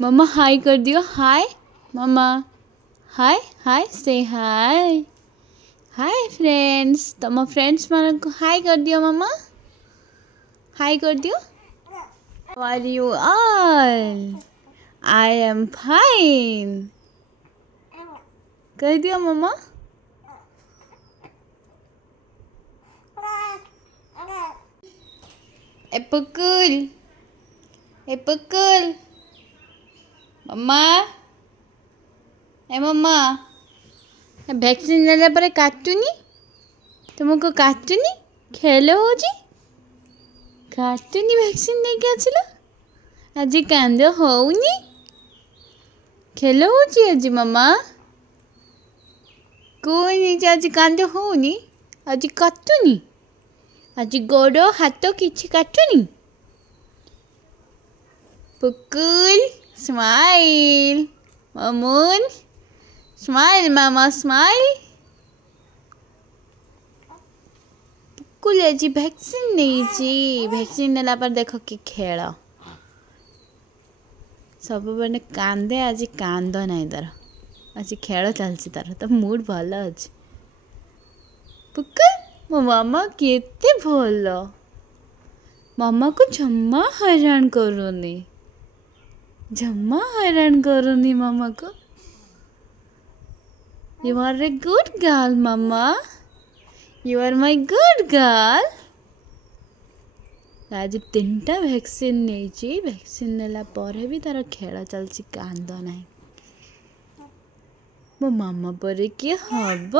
मम्मा hi कर दियो हाय मम्मा हाय हाय से हाय हाय फ्रेंड्स तुम फ्रेंड्स मान को हाय कर दियो मम्मा हाय कर दियो how are you all I am fine कर दियो मम्मा एप्पल मम्मा ए मम्मा भैक्सीन नेला पर काटुनी तुमको काटुनी खेल हो काटुनी भैक्सीन नहीं आसिल आज कांद होनी खेल हो आज मम्मा कौन आज कांद होनी आज काटुनी आज गोड़ हाथ किसी काटुनी पुकुल स्माइल मामून स्माइल मामा स्माइल पुकुल आज भैक्सीन नहीं भैक्सीन नेला पर देख कि खेल सब मैंने कांदे आज कांद नहीं तार आज खेल चलती तार तो मूड भल अच्छे पुकुल मो मामा केते भल मामा को जम्मा हैरान करूनी जम्मा हैरान करूनी मामा को you are a good girl मामा you are my good girl आज 3टा वैक्सीन नहीं वैक्सीन नेला पर भी तार खेल चलती कांद ना मो मामा पर किए हम